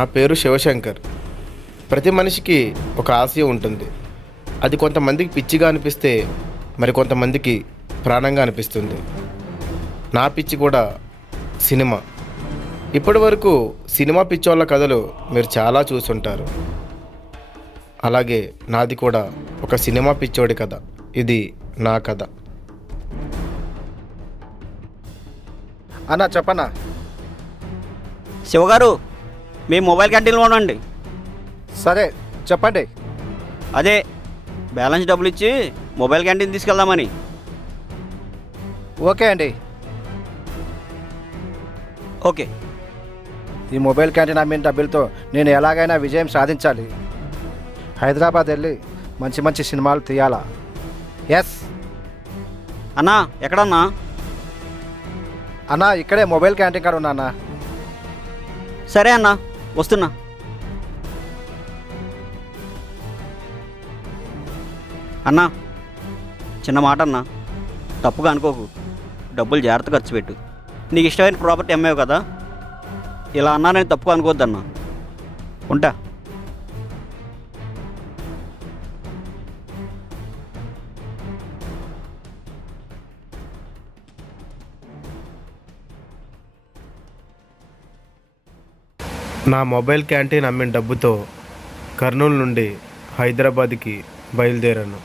నా పేరు శివశంకర్. ప్రతి మనిషికి ఒక ఆశయం ఉంటుంది. అది కొంతమందికి పిచ్చిగా అనిపిస్తే మరి కొంతమందికి ప్రాణంగా అనిపిస్తుంది. నా పిచ్చి కూడా సినిమా. ఇప్పటి వరకు సినిమా పిచ్చోళ్ళ కథలు మీరు చాలా చూసుంటారు. అలాగే నాది కూడా ఒక సినిమా పిచ్చోడి కథ. ఇది నా కథ. అన్నా చెప్పన్నా. శివగారు, మేము మొబైల్ క్యాంటీన్లో ఉండండి. సరే చెప్పండి. అదే బ్యాలెన్స్ డబ్బులు ఇచ్చి మొబైల్ క్యాంటీన్ తీసుకెళ్దామని. ఓకే అండి. ఓకే. ఈ మొబైల్ క్యాంటీన్ అమ్మిన డబ్బులతో నేను ఎలాగైనా విజయం సాధించాలి. హైదరాబాద్ వెళ్ళి మంచి మంచి సినిమాలు తీయాలా. ఎస్ అన్నా, ఎక్కడన్నా? అన్నా ఇక్కడే మొబైల్ క్యాంటీన్ కాడ ఉన్నా అన్నా. సరే అన్నా, వస్తున్నా. అన్నా, చిన్న మాట అన్నా, తప్పుగా అనుకోకు. డబ్బులు జాగ్రత్త ఖర్చు పెట్టు. నీకు ఇష్టమైన ప్రాపర్టీ అమ్మేవు కదా, ఇలా అన్నా నేను తప్పుగా అనుకోవద్దన్నా. ఉంటా. నా మొబైల్ క్యాంటీన్ అమ్మిన డబ్బుతో కర్నూలు నుండి హైదరాబాద్కి బయలుదేరాను.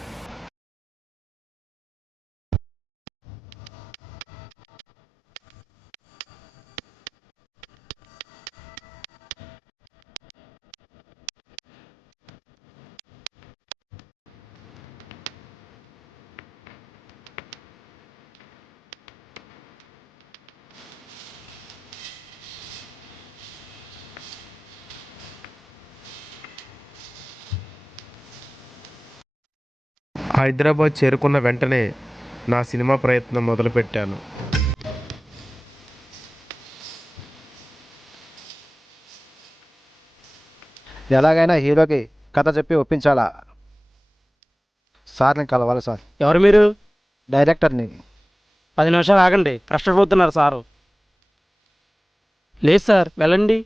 హైదరాబాద్ చేరుకున్న వెంటనే నా సినిమా ప్రయత్నం మొదలుపెట్టాను. ఎలాగైనా హీరోకి కథ చెప్పి ఒప్పించాలా. సార్ని కలవాలి సార్. ఎవరు మీరు? డైరెక్టర్ని. 10 నిమిషాలు ఆగండి, కష్టపోతున్నారు సారు. లేదు సార్, వెళ్ళండి.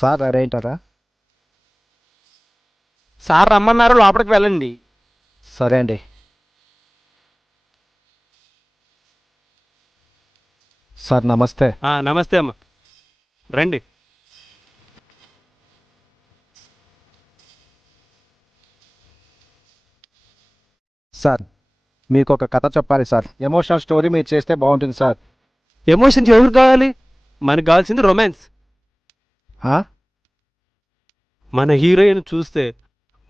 సార్ అరేంటారా? సార్ రమ్మన్నారు, లోపలికి వెళ్ళండి. సరే అండి. సార్ నమస్తే. నమస్తే అమ్మ, రండి. సార్ మీకు ఒక కథ చెప్పాలి సార్. ఎమోషనల్ స్టోరీ మీరు చేస్తే బాగుంటుంది సార్. ఎమోషన్స్ ఎవరు కావాలి? మనకు కావాల్సింది రొమాన్స్. మన హీరోయిన్ చూస్తే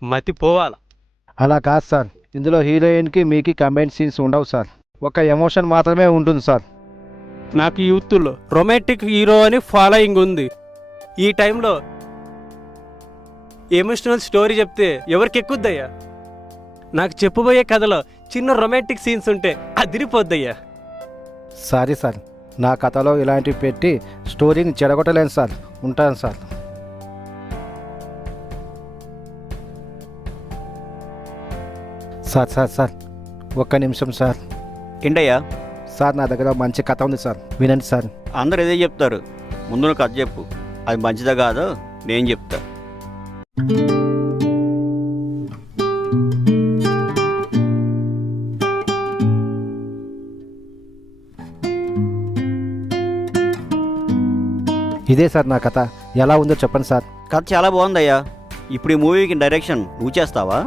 మతి పోవాల. అలా కాదు సార్, ఇందులో హీరోయిన్కి మీకు కంబైన్ సీన్స్ ఉండవు సార్. ఒక ఎమోషన్ మాత్రమే ఉంటుంది సార్. నాకు యూత్లో రొమాంటిక్ హీరో అని ఫాలోయింగ్ ఉంది. ఈ టైంలో ఎమోషనల్ స్టోరీ చెప్తే ఎవరికి ఎక్కుద్దయ్యా? నాకు చెప్పబోయే కథలో చిన్న రొమాంటిక్ సీన్స్ ఉంటే అదిరిపోద్దయ్యా. సారీ సార్, నా కథలో ఇలాంటివి పెట్టి స్టోరీని చెడగొట్టలేను సార్. ఉంటాను సార్. సార్ సార్ సార్ ఒక్క నిమిషం సార్. ఏంటయ్యా? సార్ నా దగ్గర మంచి కథ ఉంది సార్, వినండి సార్. అందరు ఇదే చెప్తారు, ముందు నువ్వు కథ చెప్పు. అది మంచిదా కాదో నేను చెప్తా. ఇదే సార్ నా కథ. ఎలా ఉందో చెప్పండి సార్. కథ చాలా బాగుందయ్యా. ఇప్పుడు ఈ మూవీకి డైరెక్షన్ నువ్వు చేస్తావా?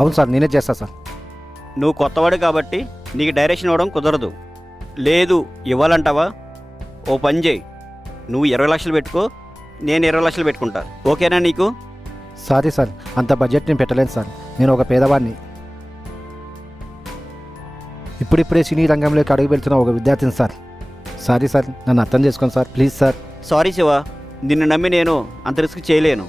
అవును సార్, నేనే చేస్తా సార్. నువ్వు కొత్తవాడు కాబట్టి నీకు డైరెక్షన్ ఇవ్వడం కుదరదు. లేదు ఇవ్వాలంటావా? ఓ పని చేయి, నువ్వు 20 లక్షలు పెట్టుకో, నేను 20 లక్షలు పెట్టుకుంటా. ఓకేనా నీకు? సారీ సార్, అంత బడ్జెట్ నేను పెట్టలేను సార్. నేను ఒక పేదవాడిని. ఇప్పుడిప్పుడే సినీ రంగంలోకి అడుగు పెడుతున్న ఒక విద్యార్థిని సార్. సారీ సార్, నన్ను అర్థం చేసుకోండి sir, please sir. Sorry Shiva, నిన్ను నమ్మి నేను అంత రిస్క్ చేయలేను.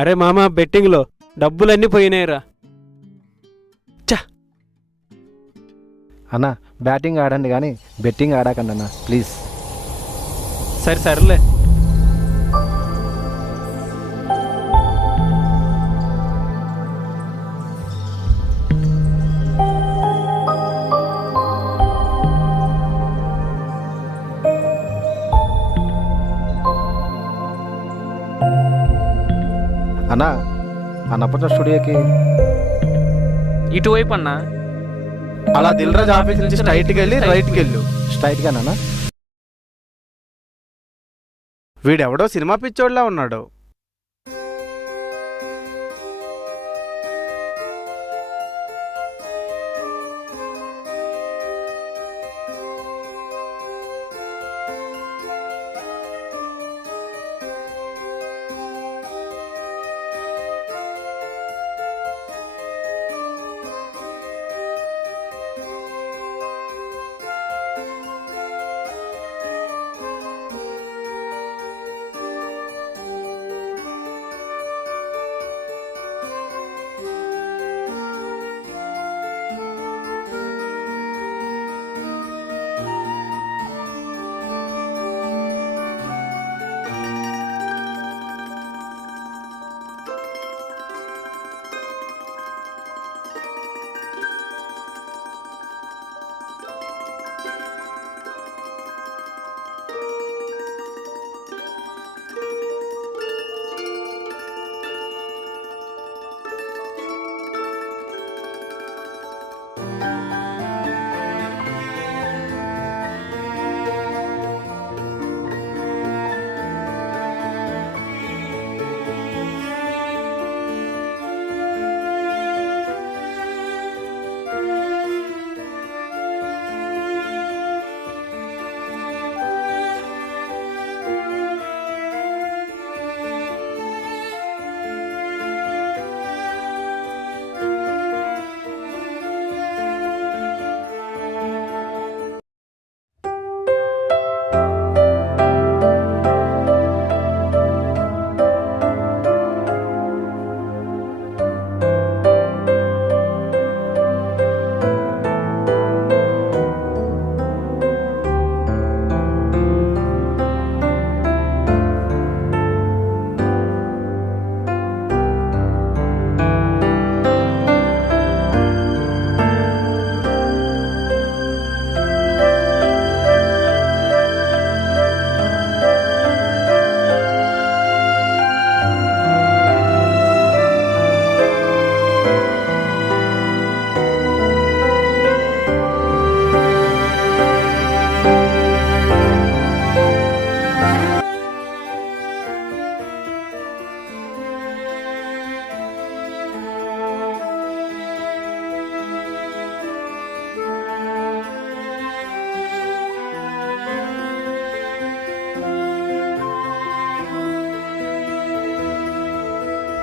అరే మామ, బెట్టింగ్లో డబ్బులన్నీ పోయినాయిరా. అన్న బ్యాటింగ్ ఆడండి కానీ బెట్టింగ్ ఆడకండి అన్న ప్లీజ్. సర్లే. అన్న అన్నపూర్ణ స్టూడియోకి ఇటువైపు అన్నా. అలా దిల్రాజ్ ఆఫీస్ నుంచి స్ట్రైట్కి వెళ్ళి రైట్కి వెళ్ళు. స్ట్రైట్గానా? వీడెవడో సినిమా పిచ్చోడ్లా ఉన్నాడు.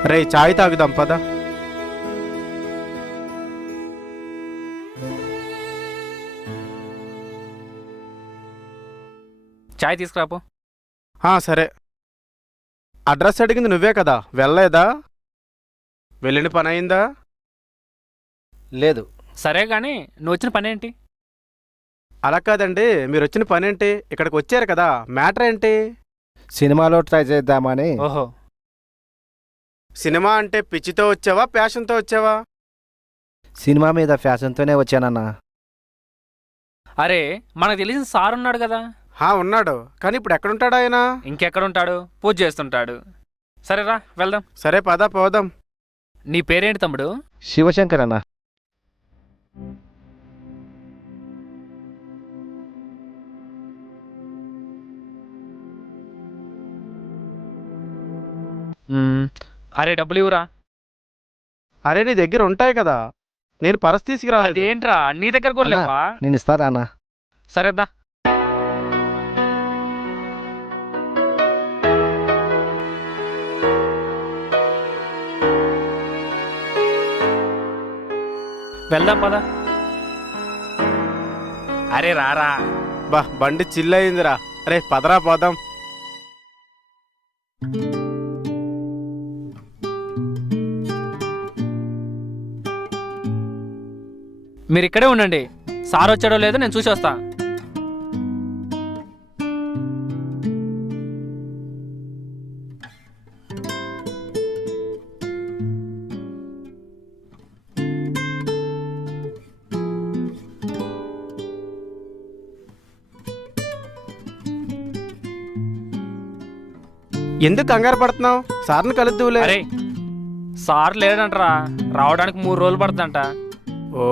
రే చాయ్ తాగుదాం పద. చాయ్ తీసుకురాపో. సరే. అడ్రస్ అడిగింది నువ్వే కదా, వెళ్ళలేదా? వెళ్ళిన పని అయిందా? లేదు. సరే కానీ నువ్వు వచ్చిన పని ఏంటి? అలా కాదండి, మీరు వచ్చిన పని ఏంటి? ఇక్కడికి వచ్చారు కదా, మ్యాటర్ ఏంటి? సినిమాలో ట్రై చేద్దామని. ఓహో, సినిమా అంటే పిచ్చితో వచ్చావా, ప్యాషన్తో వచ్చావా? సినిమా మీద ఫ్యాషన్తోనే వచ్చానన్నా. అరే మనకు తెలిసిన సార్ ఉన్నాడు కదా. ఉన్నాడు, కానీ ఇప్పుడు ఎక్కడుంటాడు ఆయన? ఇంకెక్కడుంటాడు, పూజ చేస్తుంటాడు. సరేరా వెళ్దాం. సరే పద పోదాం. నీ పేరేంటి తమ్ముడు? శివశంకర్ అన్న. అరే డబ్బులు ఇవ్వరా. అరే నీ దగ్గర ఉంటాయి కదా, నేను పరస్ తీసుకురా. అదేంట్రా నీ దగ్గర కూడా లేవా? నేను ఇస్తారా అన్న. సరేదా. వెళ్దాం పదా. అరే రారా. బండి చిల్లయిందిరా. అరే పదరా పోదాం. మీరు ఇక్కడే ఉండండి, సార్ వచ్చాడో లేదో నేను చూసి వస్తా. ఎందుకు కంగారు పడుతున్నావు? సార్ని కలుద్దువులే. అరే సార్ లేడంటరా, రావడానికి 3 రోజులు పడుతుందంట. ఓ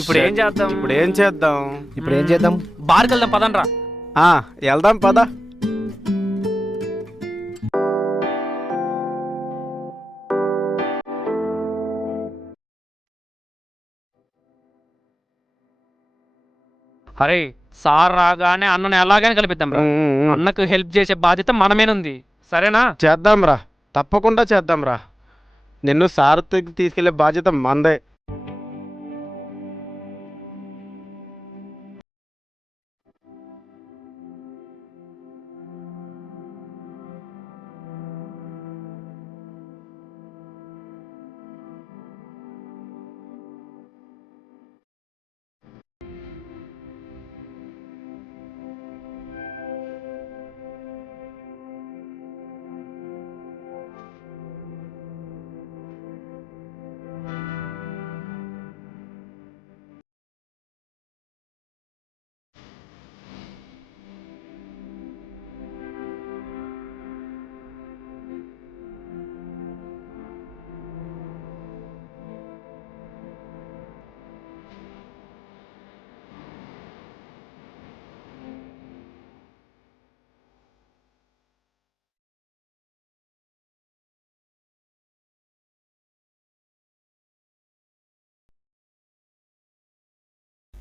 ఇప్పుడు ఏం చేద్దాం? ఇప్పుడు ఏం చేద్దాం? ఇప్పుడు ఏం చేద్దాం? బార్కి వెళ్దాం పదండ్రా. వెళ్దాం పద. అరే సార్ రాగానే అన్నను ఎలాగైనా కలిపిద్దాం రా. అన్నకు హెల్ప్ చేసే బాధ్యత మనమేనుంది, సరేనా? చేద్దాం రా, తప్పకుండా చేద్దాం రా. నిన్ను సార్ తీసుకెళ్లే బాధ్యత మందే.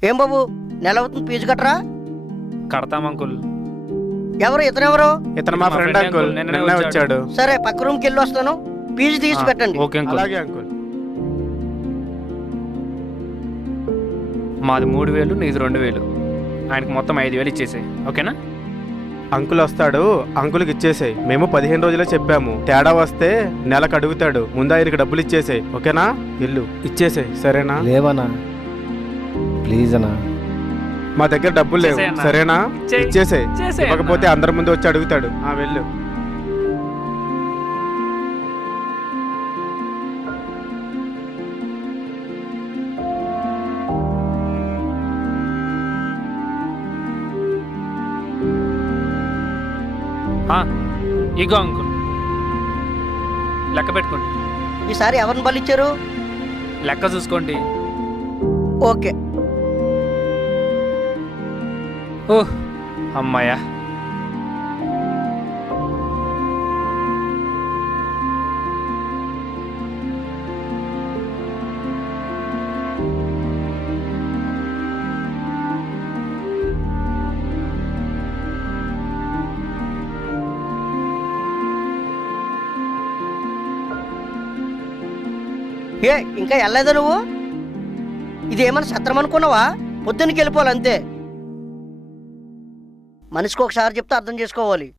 ఏం బాబు, నెల అవుతుంది ఫీజు కట్టరా? కడతాం అంకుల్. ఎవరు ఇతనెవరు? ఇతను మా ఫ్రెండ్ అంకుల్, నిన్నే వచ్చాడు. సరే పక్క రూమ్కి వెళ్ళి వస్తాను, ఫీజు తీసి పెట్టండి. Okay uncle. అలాగే అంకుల్. మాది 3000, నీది 2000. ఆయనకు మొత్తం 5000 ఇచ్చేసాయి, ఓకేనా? అంకుల్ వస్తాడు, అంకుల్కి ఇచ్చేసాయి. మేము 15 రోజులే చెప్పాము, తేడా వస్తే నెలకు అడుగుతాడు. ముందు ఆయనకి డబ్బులు ఇచ్చేసాయి, ఓకేనా? ఇల్లు ఇచ్చేసాయి, సరేనా? లేవనా, ప్లీజ్ అన్నా. మా దగ్గర డబ్బులు లేవు, ఇచ్చేసేయ్ అన్న. సరేనా? ఇచ్చేయ్. ఇచ్చేసాయి. ఇచ్చేసేయ్ అన్న. ఇవ్వకపోతే అందరి ముందు వచ్చి అడుగుతాడు. వెళ్ళు. ఇగో అంకుల్, లెక్క పెట్టుకోండి. ఈసారి ఎవరిని బలిచ్చారు? లెక్క చూసుకోండి. ఓకే. ఓహ్ అమ్మాయ్యా. ఏ ఇంకా వెళ్ళలేదా నువ్వు? ఇది ఏమైనా సత్రం అనుకున్నావా? పొద్దున్నకి వెళ్ళిపోవాలి అంతే. మనిషికి ఒకసారి చెప్తే అర్థం చేసుకోవాలి.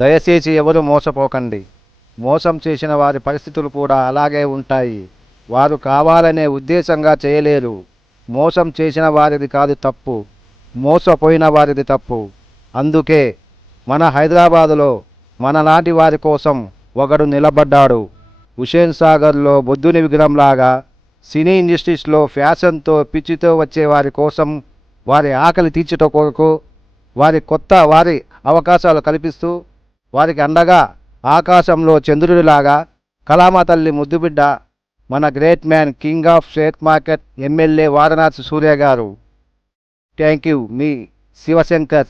దయచేసి ఎవరు మోసపోకండి. మోసం చేసిన వారి పరిస్థితులు కూడా అలాగే ఉంటాయి. వారు కావాలనే ఉద్దేశంగా చేయలేరు. మోసం చేసిన వారిది కాదు తప్పు, మోసపోయిన వారిది తప్పు. అందుకే మన హైదరాబాదులో మనలాంటి వారి కోసం ఒకడు నిలబడ్డాడు. హుషేన్ సాగర్లో బుద్ధుని విగ్రహంలాగా సినీ ఇండస్ట్రీస్లో ఫ్యాషన్తో పిచ్చితో వచ్చే వారి కోసం, వారి ఆకలి తీర్చట కొరకు, వారి అవకాశాలు కల్పిస్తూ, వారికి అండగా ఆకాశంలో చంద్రుడిలాగా కళామ తల్లి ముద్దుబిడ్డ మన great man king of share market MLA Varanasi Surya గారు. Thank you. మీ శివశంకర్.